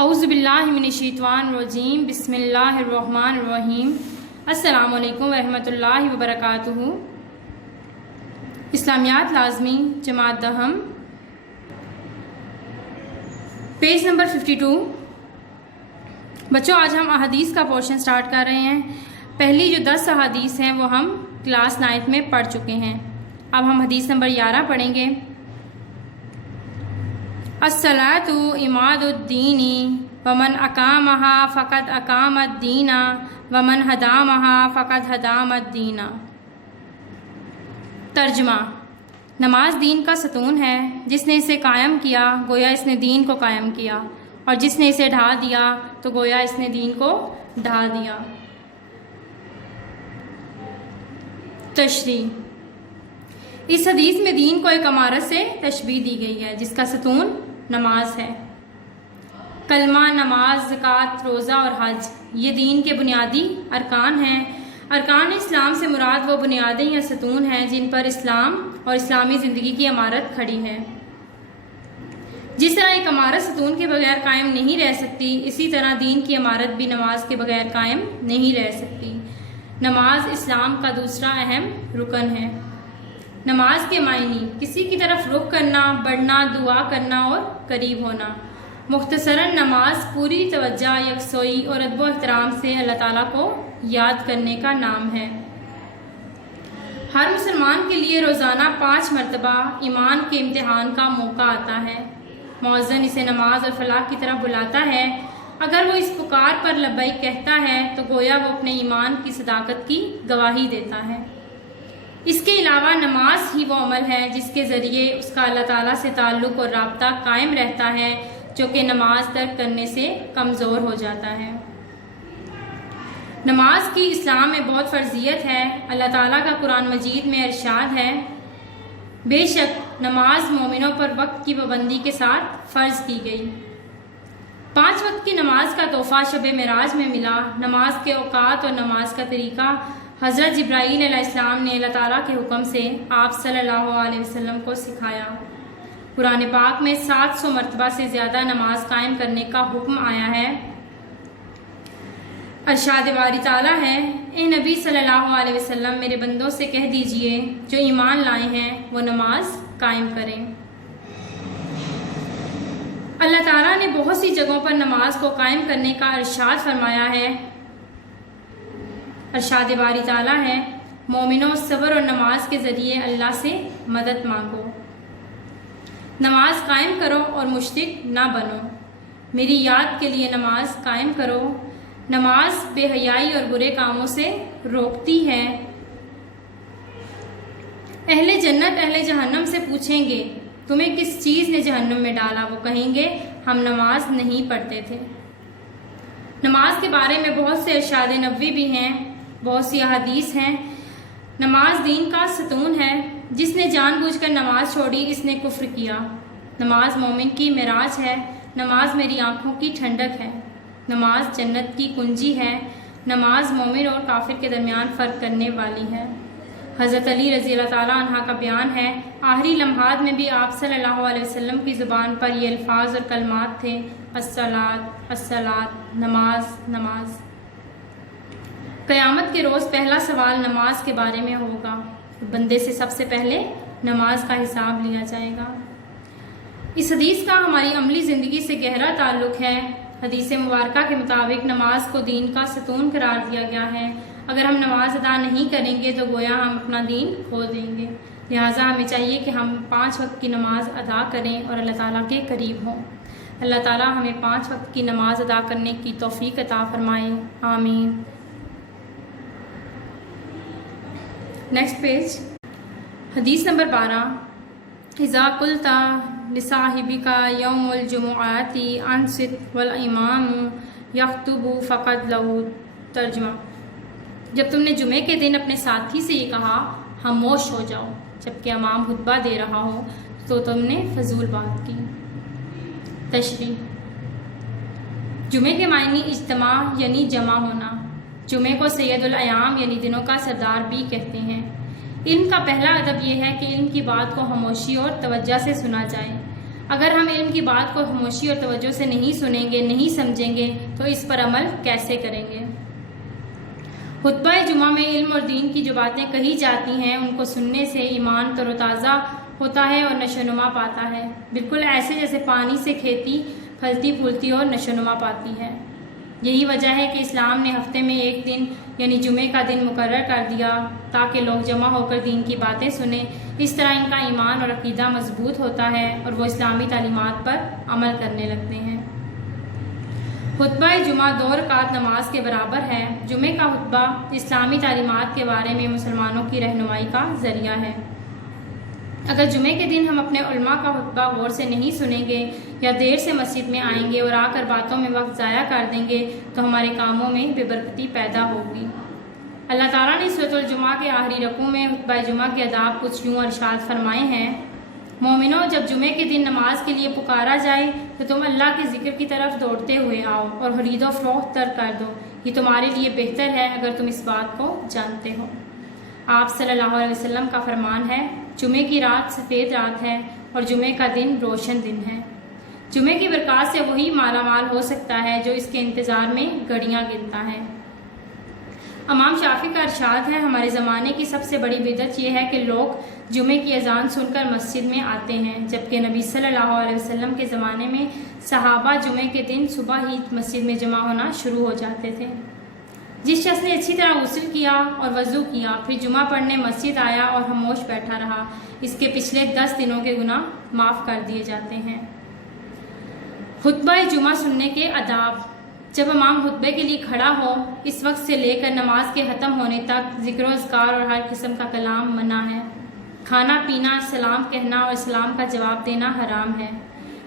اعوذ باللہ من الشیطان الرجیم بسم اللہ الرحمن الرحیم السلام علیکم ورحمۃ اللہ وبرکاتہ۔ اسلامیات لازمی جماعت دہم، پیج نمبر 52۔ بچوں آج ہم احادیث کا پورشن سٹارٹ کر رہے ہیں۔ پہلی جو 10 احادیث ہیں وہ ہم کلاس 9 میں پڑھ چکے ہیں۔ اب ہم حدیث نمبر 11 پڑھیں گے۔ الصلاۃ عماد الدین ومن اقامها فقد اقام الدین ومن ہدامها فقد ہدام الدین۔ ترجمہ: نماز دین کا ستون ہے، جس نے اسے قائم کیا گویا اس نے دین کو قائم کیا، اور جس نے اسے ڈھا دیا تو گویا اس نے دین کو ڈھا دیا۔ تشریح: اس حدیث میں دین کو ایک عمارت سے تشبیہ دی گئی ہے جس کا ستون نماز ہے۔ کلمہ، نماز، زکوٰۃ، روزہ اور حج یہ دین کے بنیادی ارکان ہیں۔ ارکان اسلام سے مراد وہ بنیادیں یا ستون ہیں جن پر اسلام اور اسلامی زندگی کی عمارت کھڑی ہے۔ جس طرح ایک عمارت ستون کے بغیر قائم نہیں رہ سکتی، اسی طرح دین کی عمارت بھی نماز کے بغیر قائم نہیں رہ سکتی۔ نماز اسلام کا دوسرا اہم رکن ہے۔ نماز کے معنی: کسی کی طرف رخ کرنا، بڑھنا، دعا کرنا اور قریب ہونا۔ مختصراً نماز پوری توجہ، یکسوئی اور ادب و احترام سے اللہ تعالیٰ کو یاد کرنے کا نام ہے۔ ہر مسلمان کے لیے روزانہ 5 مرتبہ ایمان کے امتحان کا موقع آتا ہے۔ مؤذن اسے نماز اور فلاح کی طرف بلاتا ہے۔ اگر وہ اس پکار پر لبیک کہتا ہے تو گویا وہ اپنے ایمان کی صداقت کی گواہی دیتا ہے۔ اس کے علاوہ نماز ہی وہ عمل ہے جس کے ذریعے اس کا اللہ تعالیٰ سے تعلق اور رابطہ قائم رہتا ہے، جو کہ نماز ترک کرنے سے کمزور ہو جاتا ہے۔ نماز کی اسلام میں بہت فرضیت ہے۔ اللہ تعالیٰ کا قرآن مجید میں ارشاد ہے: بے شک نماز مومنوں پر وقت کی پابندی کے ساتھ فرض کی گئی۔ 5 وقت کی نماز کا تحفہ شب معراج میں ملا۔ نماز کے اوقات اور نماز کا طریقہ حضرت جبرائیل علیہ السلام نے اللہ تعالیٰ کے حکم سے آپ صلی اللہ علیہ وسلم کو سکھایا۔ قرآن پاک میں 700 مرتبہ سے زیادہ نماز قائم کرنے کا حکم آیا ہے۔ ارشاد باری تعالیٰ ہے: اے نبی صلی اللہ علیہ وسلم، میرے بندوں سے کہہ دیجئے جو ایمان لائے ہیں وہ نماز قائم کریں۔ اللہ تعالیٰ نے بہت سی جگہوں پر نماز کو قائم کرنے کا ارشاد فرمایا ہے۔ ارشاد باری تعالیٰ ہے: مومنوں، صبر اور نماز کے ذریعے اللہ سے مدد مانگو۔ نماز قائم کرو اور مشرک نہ بنو۔ میری یاد کے لیے نماز قائم کرو۔ نماز بے حیائی اور برے کاموں سے روکتی ہے۔ اہل جنت اہل جہنم سے پوچھیں گے تمہیں کس چیز نے جہنم میں ڈالا؟ وہ کہیں گے ہم نماز نہیں پڑھتے تھے۔ نماز کے بارے میں بہت سے ارشاد نبوی بھی ہیں، بہت سی احادیث ہیں۔ نماز دین کا ستون ہے۔ جس نے جان بوجھ کر نماز چھوڑی اس نے کفر کیا۔ نماز مومن کی معراج ہے۔ نماز میری آنکھوں کی ٹھنڈک ہے۔ نماز جنت کی کنجی ہے۔ نماز مومن اور کافر کے درمیان فرق کرنے والی ہے۔ حضرت علی رضی اللہ تعالیٰ عنہ کا بیان ہے: آخری لمحات میں بھی آپ صلی اللہ علیہ وسلم کی زبان پر یہ الفاظ اور کلمات تھے: الصلاۃ، الصلاۃ، نماز، نماز۔ قیامت کے روز پہلا سوال نماز کے بارے میں ہوگا۔ بندے سے سب سے پہلے نماز کا حساب لیا جائے گا۔ اس حدیث کا ہماری عملی زندگی سے گہرا تعلق ہے۔ حدیث مبارکہ کے مطابق نماز کو دین کا ستون قرار دیا گیا ہے۔ اگر ہم نماز ادا نہیں کریں گے تو گویا ہم اپنا دین کھو دیں گے۔ لہٰذا ہمیں چاہیے کہ ہم 5 وقت کی نماز ادا کریں اور اللہ تعالیٰ کے قریب ہوں۔ اللہ تعالیٰ ہمیں 5 وقت کی نماز ادا کرنے کی توفیق عطا فرمائے، آمین۔ نیکسٹ پیج، حدیث نمبر 12۔ اذا قلت لصاحبک یوم الجمعۃ انصت والامام یخطب فقد لہو۔ ترجمہ: جب تم نے جمعے کے دن اپنے ساتھی سے یہ کہا خاموش ہو جاؤ جبکہ امام خطبہ دے رہا ہو تو تم نے فضول بات کی۔ تشریح: جمعے کے معنی اجتماع یعنی جمع ہونا۔ جمعے کو سید الایام یعنی دنوں کا سردار بھی کہتے ہیں۔ علم کا پہلا ادب یہ ہے کہ علم کی بات کو خاموشی اور توجہ سے سنا جائے۔ اگر ہم علم کی بات کو خاموشی اور توجہ سے نہیں سنیں گے، نہیں سمجھیں گے تو اس پر عمل کیسے کریں گے؟ خطبہ جمعہ میں علم اور دین کی جو باتیں کہی جاتی ہیں ان کو سننے سے ایمان تر و تازہ ہوتا ہے اور نشو و نما پاتا ہے، بالکل ایسے جیسے پانی سے کھیتی پھلتی پھولتی اور نشو و نما پاتی ہے۔ یہی وجہ ہے کہ اسلام نے ہفتے میں ایک دن یعنی جمعے کا دن مقرر کر دیا تاکہ لوگ جمع ہو کر دین کی باتیں سنیں۔ اس طرح ان کا ایمان اور عقیدہ مضبوط ہوتا ہے اور وہ اسلامی تعلیمات پر عمل کرنے لگتے ہیں۔ خطبہ جمعہ 2 رکعت نماز کے برابر ہے۔ جمعے کا خطبہ اسلامی تعلیمات کے بارے میں مسلمانوں کی رہنمائی کا ذریعہ ہے۔ اگر جمعے کے دن ہم اپنے علماء کا خطبہ غور سے نہیں سنیں گے یا دیر سے مسجد میں آئیں گے اور آ کر باتوں میں وقت ضائع کر دیں گے تو ہمارے کاموں میں بے برکتی پیدا ہوگی۔ اللہ تعالیٰ نے سورۃ الجمعہ کے آخری رکوع میں خطبہ جمعہ کے آداب کچھ یوں ارشاد فرمائے ہیں: مومنو، جب جمعے کے دن نماز کے لیے پکارا جائے تو تم اللہ کے ذکر کی طرف دوڑتے ہوئے آؤ اور خرید و فروخت ترک کر دو، یہ تمہارے لیے بہتر ہے اگر تم اس بات کو جانتے ہو۔ آپ صلی اللہ علیہ وسلم کا فرمان ہے: جمعے کی رات سفید رات ہے اور جمعے کا دن روشن دن ہے۔ جمعے کی برکات سے وہی مالا مال ہو سکتا ہے جو اس کے انتظار میں گھڑیاں گنتا ہے۔ امام شافعی کا ارشاد ہے: ہمارے زمانے کی سب سے بڑی بدعت یہ ہے کہ لوگ جمعے کی اذان سن کر مسجد میں آتے ہیں، جبکہ نبی صلی اللہ علیہ وسلم کے زمانے میں صحابہ جمعے کے دن صبح ہی مسجد میں جمع ہونا شروع ہو جاتے تھے۔ جس شخص نے اچھی طرح غسل کیا اور وضو کیا پھر جمعہ پڑھنے مسجد آیا اور خاموش بیٹھا رہا، اس کے پچھلے 10 دنوں کے گناہ معاف کر دیے جاتے ہیں۔ خطبہ جمعہ سننے کے آداب: جب امام خطبے کے لیے کھڑا ہو اس وقت سے لے کر نماز کے ختم ہونے تک ذکر و اذکار اور ہر قسم کا کلام منع ہے۔ کھانا پینا، سلام کہنا اور سلام کا جواب دینا حرام ہے۔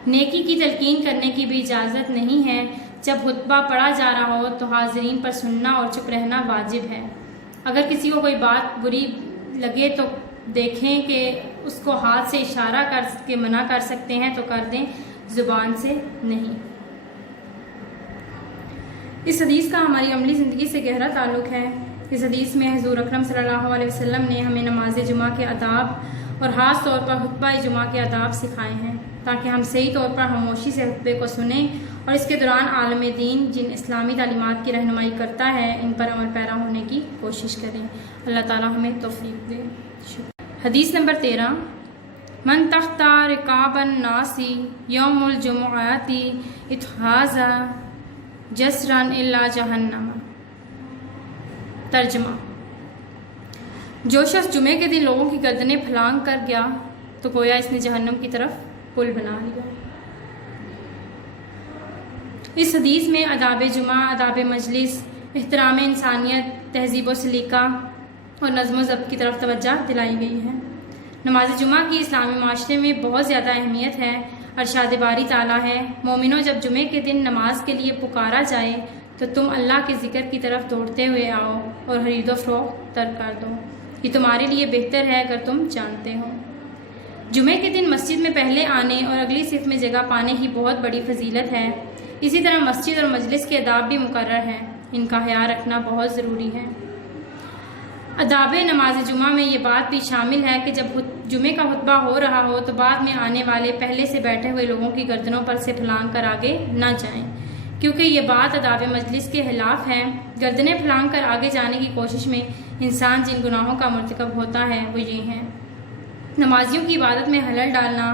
نیکی کی تلقین کرنے کی بھی اجازت نہیں ہے۔ جب خطبہ پڑھا جا رہا ہو تو حاضرین پر سننا اور چپ رہنا واجب ہے۔ اگر کسی کو کوئی بات بری لگے تو دیکھیں کہ اس کو ہاتھ سے اشارہ کر کے منع کر سکتے ہیں تو کر دیں، زبان سے نہیں۔ اس حدیث کا ہماری عملی زندگی سے گہرا تعلق ہے۔ اس حدیث میں حضور اکرم صلی اللہ علیہ وسلم نے ہمیں نماز جمعہ کے آداب اور خاص طور پر خطبہ جمعہ کے آداب سکھائے ہیں تاکہ ہم صحیح طور پر خاموشی سے خطبے کو سنیں اور اس کے دوران عالم دین جن اسلامی تعلیمات کی رہنمائی کرتا ہے ان پر عمل پیرا ہونے کی کوشش کریں۔ اللہ تعالیٰ ہمیں توفیق دے۔ حدیث نمبر 13: من تخت رکاب الناس یوم الجمعۃ اتخاذ جسرا الا جہنم۔ ترجمہ: جو شخص جمعے کے دن لوگوں کی گردنیں پھلانگ کر گیا تو گویا اس نے جہنم کی طرف پل بنا لیا۔ اس حدیث میں آداب جمعہ، آداب مجلس، احترام انسانیت، تہذیب و سلیقہ اور نظم و ضبط کی طرف توجہ دلائی گئی ہے۔ نماز جمعہ کی اسلامی معاشرے میں بہت زیادہ اہمیت ہے۔ ارشاد باری تعالیٰ ہے: مومنوں، جب جمعے کے دن نماز کے لیے پکارا جائے تو تم اللہ کے ذکر کی طرف دوڑتے ہوئے آؤ اور خرید و فروخت ترک کر دو، یہ تمہارے لیے بہتر ہے اگر تم جانتے ہو۔ جمعے کے دن مسجد میں پہلے آنے اور اگلی صف میں جگہ پانے کی بہت بڑی فضیلت ہے۔ اسی طرح مسجد اور مجلس کے آداب بھی مقرر ہیں، ان کا خیال رکھنا بہت ضروری ہے۔ آداب نماز جمعہ میں یہ بات بھی شامل ہے کہ جب جمعے کا خطبہ ہو رہا ہو تو بعد میں آنے والے پہلے سے بیٹھے ہوئے لوگوں کی گردنوں پر سے پھلانگ کر آگے نہ جائیں، کیونکہ یہ بات آداب مجلس کے خلاف ہے۔ گردنیں پھلانگ کر آگے جانے کی کوشش میں انسان جن گناہوں کا مرتکب ہوتا ہے وہ یہ ہیں: نمازیوں کی عبادت میں خلل ڈالنا،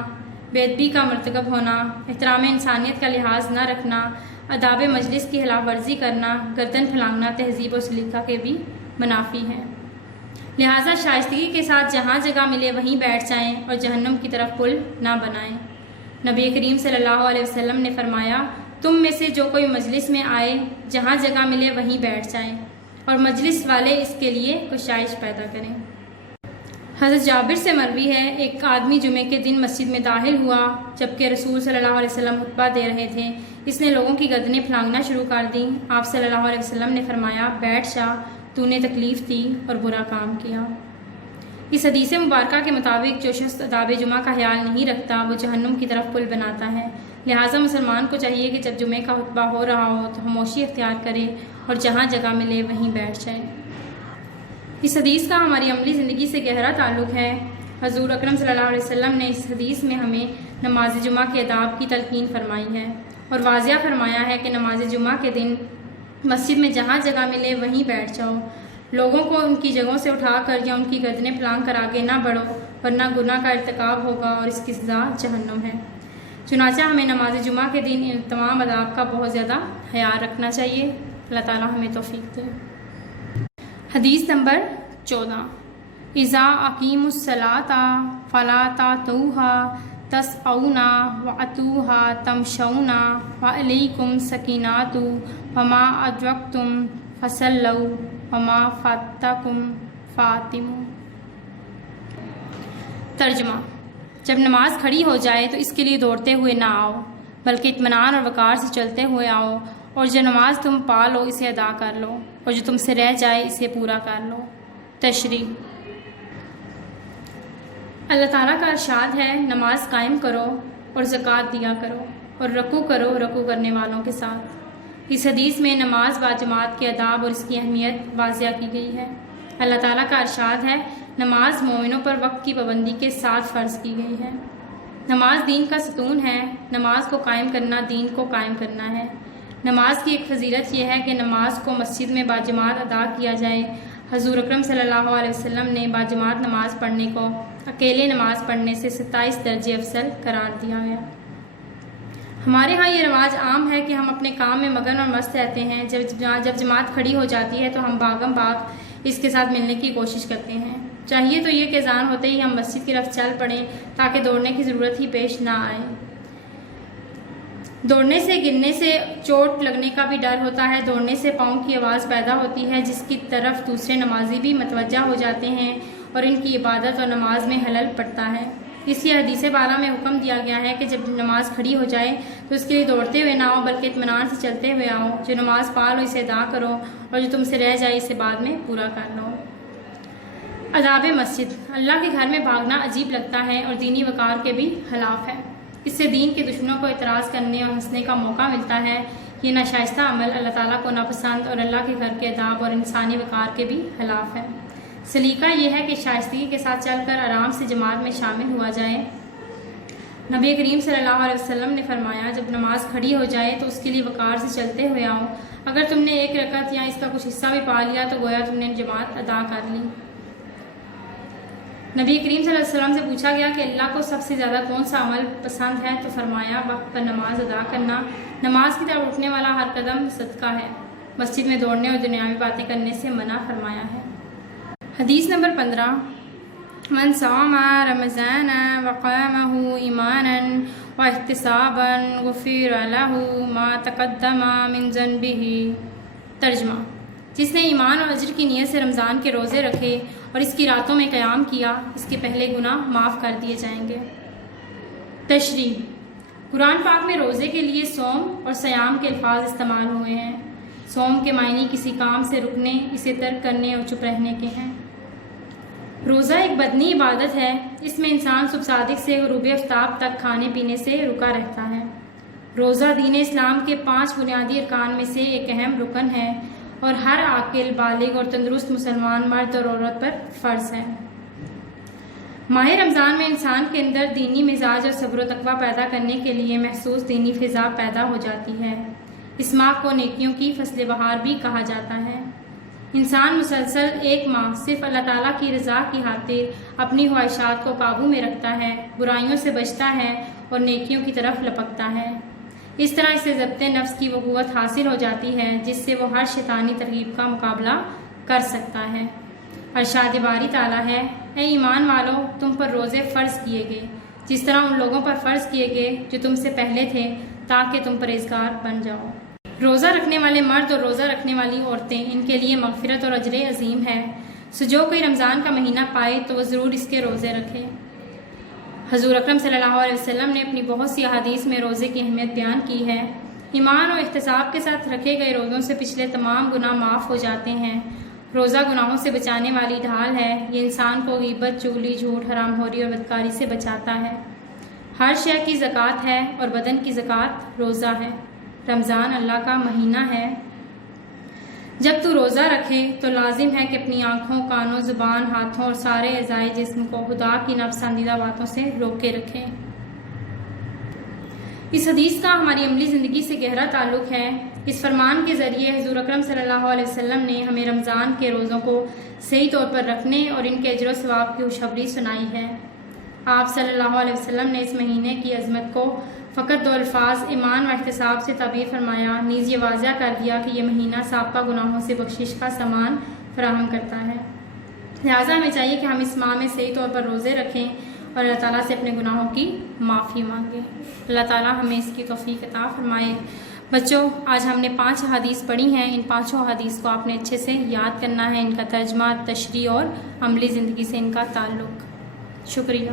بے ادبی کا مرتکب ہونا، احترام انسانیت کا لحاظ نہ رکھنا، آداب مجلس کی خلاف ورزی کرنا، گردن پھلانگنا تہذیب و سلیقہ کے بھی منافی ہیں۔ لہٰذا شائستگی کے ساتھ جہاں جگہ ملے وہیں بیٹھ جائیں اور جہنم کی طرف پل نہ بنائیں۔ نبی کریم صلی اللہ علیہ وسلم نے فرمایا: تم میں سے جو کوئی مجلس میں آئے جہاں جگہ ملے وہیں بیٹھ جائیں اور مجلس والے اس کے لیے گشائش پیدا کریں۔ حضرت جابر سے مروی ہے: ایک آدمی جمعے کے دن مسجد میں داخل ہوا جبکہ رسول صلی اللہ علیہ وسلم خطبہ دے رہے تھے۔ اس نے لوگوں کی گردنیں پھلانگنا شروع کر دیں۔ آپ صلی اللہ علیہ وسلم نے فرمایا: بیٹھ جا، تو نے تکلیف دی اور برا کام کیا۔ اس حدیث مبارکہ کے مطابق جو شخص آداب جمعہ کا خیال نہیں رکھتا وہ جہنم کی طرف پل بناتا ہے۔ لہٰذا مسلمان کو چاہیے کہ جب جمعے کا خطبہ ہو رہا ہو تو خاموشی اختیار کرے اور جہاں جگہ ملے وہیں بیٹھ جائے۔ اس حدیث کا ہماری عملی زندگی سے گہرا تعلق ہے۔ حضور اکرم صلی اللہ علیہ وسلم نے اس حدیث میں ہمیں نماز جمعہ کے آداب کی تلقین فرمائی ہے اور واضح فرمایا ہے کہ نماز جمعہ کے دن مسجد میں جہاں جگہ ملے وہیں بیٹھ جاؤ، لوگوں کو ان کی جگہوں سے اٹھا کر یا ان کی گردنیں پھلانگ کر آگے نہ بڑھو، ورنہ گناہ کا ارتکاب ہوگا اور اس کی سزا جہنم ہے۔ چنانچہ ہمیں نماز جمعہ کے دن ان تمام آداب کا بہت زیادہ خیال رکھنا چاہیے۔ اللہ تعالیٰ ہمیں توفیق دے۔ حدیث نمبر 14، اذا اقیموا الصلاۃ فلا تأتوها تسعون وأتوها تمشون وعلیکم سکینۃ وما ادرکتم فصلوا وما فاتکم فاتموا۔ ترجمہ: جب نماز کھڑی ہو جائے تو اس کے لیے دوڑتے ہوئے نہ آؤ، بلکہ اطمینان اور وقار سے چلتے ہوئے آؤ، اور جو نماز تم پا لو اسے ادا کر لو، اور جو تم سے رہ جائے اسے پورا کر لو۔ تشریح: اللہ تعالیٰ کا ارشاد ہے نماز قائم کرو اور زکوٰۃ دیا کرو اور رکوع کرو رکوع کرنے والوں کے ساتھ۔ اس حدیث میں نماز باجماعت کے آداب اور اس کی اہمیت واضح کی گئی ہے۔ اللہ تعالیٰ کا ارشاد ہے نماز مومنوں پر وقت کی پابندی کے ساتھ فرض کی گئی ہے۔ نماز دین کا ستون ہے، نماز کو قائم کرنا دین کو قائم کرنا ہے۔ نماز کی ایک فضیلت یہ ہے کہ نماز کو مسجد میں باجماعت ادا کیا جائے۔ حضور اکرم صلی اللہ علیہ وسلم نے باجماعت نماز پڑھنے کو اکیلے نماز پڑھنے سے 27 درجے افضل قرار دیا گیا۔ ہمارے ہاں یہ رواج عام ہے کہ ہم اپنے کام میں مگن اور مست رہتے ہیں، جب جماعت کھڑی ہو جاتی ہے تو ہم باغم باغ اس کے ساتھ ملنے کی کوشش کرتے ہیں۔ چاہیے تو یہ کہ اذان ہوتے ہی ہم مسجد کی طرف چل پڑیں تاکہ دوڑنے کی ضرورت ہی پیش نہ آئے۔ دوڑنے سے گرنے سے چوٹ لگنے کا بھی ڈر ہوتا ہے، دوڑنے سے پاؤں کی آواز پیدا ہوتی ہے جس کی طرف دوسرے نمازی بھی متوجہ ہو جاتے ہیں اور ان کی عبادت اور نماز میں خلل پڑتا ہے۔ اس لیے حدیث بالا میں حکم دیا گیا ہے کہ جب نماز کھڑی ہو جائے تو اس کے لیے دوڑتے ہوئے نہ آؤ بلکہ اطمینان سے چلتے ہوئے آؤ، جو نماز پا لو اسے ادا کرو اور جو تم سے رہ جائے اسے بعد میں پورا کر لو۔ آداب مسجد: اللہ کے گھر میں بھاگنا عجیب لگتا ہے اور دینی وقار کے بھی خلاف ہے۔ اس سے دین کے دشمنوں کو اعتراض کرنے اور ہنسنے کا موقع ملتا ہے۔ یہ ناشائستہ عمل اللہ تعالیٰ کو ناپسند اور اللہ کے گھر کے آداب اور انسانی وقار کے بھی خلاف ہے۔ سلیقہ یہ ہے کہ شائستگی کے ساتھ چل کر آرام سے جماعت میں شامل ہوا جائے۔ نبی کریم صلی اللہ علیہ وسلم نے فرمایا جب نماز کھڑی ہو جائے تو اس کے لیے وقار سے چلتے ہوئے آؤ، اگر تم نے ایک رکعت یا اس کا کچھ حصہ بھی پا لیا تو گویا تم نے جماعت ادا کر لی۔ نبی کریم صلی اللہ علیہ وسلم سے پوچھا گیا کہ اللہ کو سب سے زیادہ کون سا عمل پسند ہے تو فرمایا وقت پر نماز ادا کرنا۔ نماز کی طرف اٹھنے والا ہر قدم صدقہ ہے۔ مسجد میں دوڑنے اور دنیاوی باتیں کرنے سے منع فرمایا ہے۔ حدیث نمبر 15، من صام رمضان وقامه ایمانا واحتسابا غفر له ما تقدم من ذنبه۔ ترجمہ: جس نے ایمان اور اجر کی نیت سے رمضان کے روزے رکھے اور اس کی راتوں میں قیام کیا، اس کے پہلے گناہ معاف کر دیے جائیں گے۔ تشریح: قرآن پاک میں روزے کے لیے صوم اور صیام کے الفاظ استعمال ہوئے ہیں۔ صوم کے معنی کسی کام سے رکنے، اسے ترک کرنے اور چپ رہنے کے ہیں۔ روزہ ایک بدنی عبادت ہے، اس میں انسان صبح صادق سے غروب آفتاب تک کھانے پینے سے رکا رہتا ہے۔ روزہ دین اسلام کے 5 بنیادی ارکان میں سے ایک اہم رکن ہے اور ہر عاقل، بالغ اور تندرست مسلمان مرد اور عورت پر فرض ہے۔ ماہ رمضان میں انسان کے اندر دینی مزاج اور صبر و تقویٰ پیدا کرنے کے لیے محسوس دینی فضا پیدا ہو جاتی ہے۔ اس ماہ کو نیکیوں کی فصل بہار بھی کہا جاتا ہے۔ انسان مسلسل ایک ماہ صرف اللہ تعالیٰ کی رضا کی خاطر اپنی خواہشات کو قابو میں رکھتا ہے، برائیوں سے بچتا ہے اور نیکیوں کی طرف لپکتا ہے۔ اس طرح اسے ضبط نفس کی وہ قوت حاصل ہو جاتی ہے جس سے وہ ہر شیطانی ترغیب کا مقابلہ کر سکتا ہے۔ ارشاد باری تعالیٰ ہے، اے ایمان والو، تم پر روزے فرض کیے گئے جس طرح ان لوگوں پر فرض کیے گئے جو تم سے پہلے تھے، تاکہ تم پرہیزگار بن جاؤ۔ روزہ رکھنے والے مرد اور روزہ رکھنے والی عورتیں، ان کے لیے مغفرت اور اجر عظیم ہے۔ سو جو کوئی رمضان کا مہینہ پائے تو وہ ضرور اس کے روزے رکھے۔ حضور اکرم صلی اللہ علیہ وسلم نے اپنی بہت سی احادیث میں روزے کی اہمیت بیان کی ہے۔ ایمان اور احتساب کے ساتھ رکھے گئے روزوں سے پچھلے تمام گناہ معاف ہو جاتے ہیں۔ روزہ گناہوں سے بچانے والی ڈھال ہے، یہ انسان کو غیبت، چغلی، جھوٹ، حرام خوری اور بدکاری سے بچاتا ہے۔ ہر شے کی زکوٰۃ ہے اور بدن کی زکوٰۃ روزہ ہے۔ رمضان اللہ کا مہینہ ہے۔ جب تو روزہ رکھے تو لازم ہے کہ اپنی آنکھوں، کانوں، زبان، ہاتھوں اور سارے اعضائے جسم کو خدا کی ناپسندیدہ باتوں سے روک کے رکھیں۔ اس حدیث کا ہماری عملی زندگی سے گہرا تعلق ہے۔ اس فرمان کے ذریعے حضور اکرم صلی اللہ علیہ وسلم نے ہمیں رمضان کے روزوں کو صحیح طور پر رکھنے اور ان کے اجر و ثواب کی خوشخبری سنائی ہے۔ آپ صلی اللہ علیہ وسلم نے اس مہینے کی عظمت کو فقط دو الفاظ ایمان و احتساب سے تعبیر فرمایا، نیز یہ واضح کر دیا کہ یہ مہینہ سابقہ گناہوں سے بخشش کا سامان فراہم کرتا ہے۔ لہٰذا ہمیں چاہیے کہ ہم اس ماہ میں صحیح طور پر روزے رکھیں اور اللہ تعالیٰ سے اپنے گناہوں کی معافی مانگیں۔ اللہ تعالیٰ ہمیں اس کی توفیق عطا فرمائے۔ بچوں، آج ہم نے 5 احادیث پڑھی ہیں۔ ان 5 احادیث کو آپ نے اچھے سے یاد کرنا ہے، ان کا ترجمہ، تشریح اور عملی زندگی سے ان کا تعلق۔ شکریہ۔